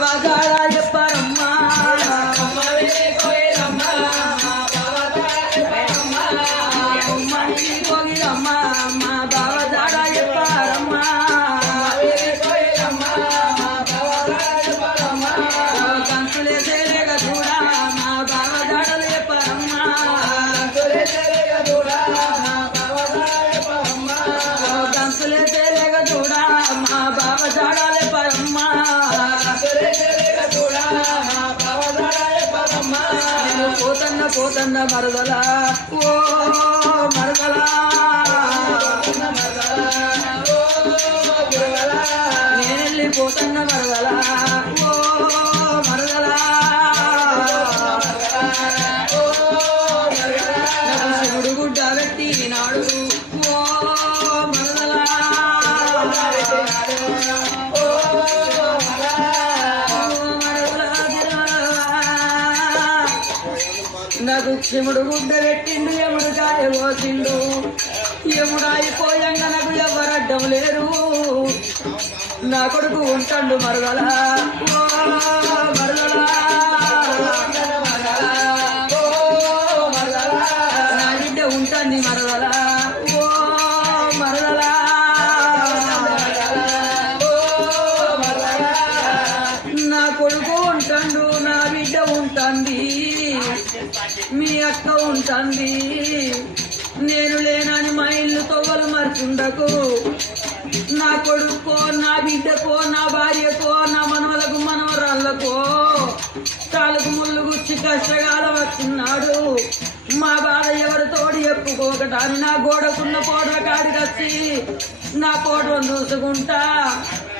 బాబా జాడా చెప్పారమ్మా కోగిలమ్మా మా బాబా జాడా చెప్పారమ్మా కంచులేసేలేక చూడా మా బాబా జాడలు చెప్పారమ్మా కంచులేసేలేక చూడా మా బాబా జాడలు చెప్పారమ్మా పోతన్న మరదలా ఓ మరదలా నేనెళ్ళి పోతన్న మరదలా ఓ మరదలా శివుడు గుడ్డ పెట్టి నాడు ఓ మరదలా నాకు శివుడు గుడ్డ పెట్టిండు యముడు కాయ పోసిండు యముడు అయిపోయంగా నాకు ఎవరడ్డం లేరు నా కొడుకు ఉంటాడు మరదలా ఓ మరదలా నా బిడ్డ ఉంటుంది మరదలా ఓ మరదలా నా కొడుకు ఉంటాడు నా బిడ్డ ఉంటుంది మీ అక్క ఉంటుంది నేను లేనని మా ఇల్లు తొవ్వలు మర్చుండకు నా కొడుకో నా బిడ్డకో నా భార్యకో నా మనవలకు మనవరాళ్ళకో తాలకు ముళ్ళు గుచ్చి కష్టకాల వచ్చినాడు మా బాధ ఎవరు తోడు చెప్పుకోకటాని నా గోడకున్న కోడల కాడికి వచ్చి నా కోటను చూసుకుంటా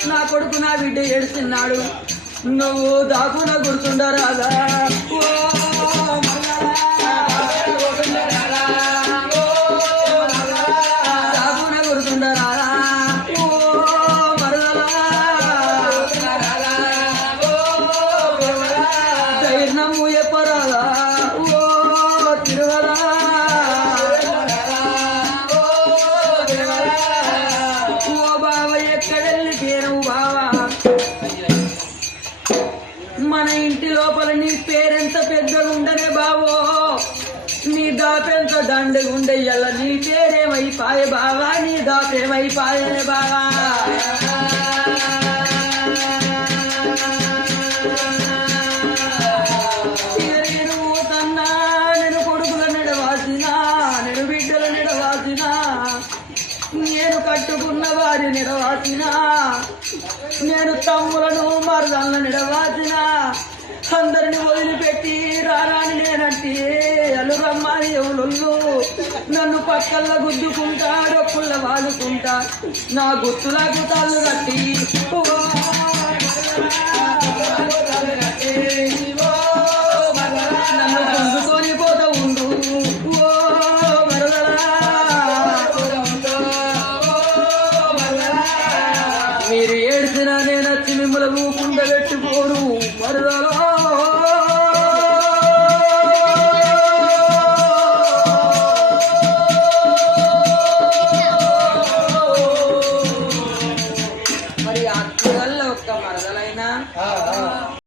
నా కొడుకు నా బిడ్డ ఏడుస్తున్నాడు నువ్వు దాకున గుర్తుండరాదా ఓ మన ఇంటి లోపల నీ పేరెంత పెద్దగా ఉండనే బావో నీ దాపెంత దండగా ఉండేయాల నీ పేరేమైపాయే బావా నీ దాపేమైపాయే బావా నేను పోతన్నా నేను కొడుకుల నిడవాసినా నేను బిడ్డల నిడవాసినా నేను కట్టుకున్న వారి నిడవాసినా నేను తమ్ములను మరదళ్ళ నిడవాసిన అందరిని వదిలిపెట్టి రారాని నేనంటే అలురమ్మాని ఎవరు నన్ను పక్కల్లో గుద్దుకుంటా డొక్కుల్లో వాలుకుంటా నా గుర్తులకు తల్లు కట్టి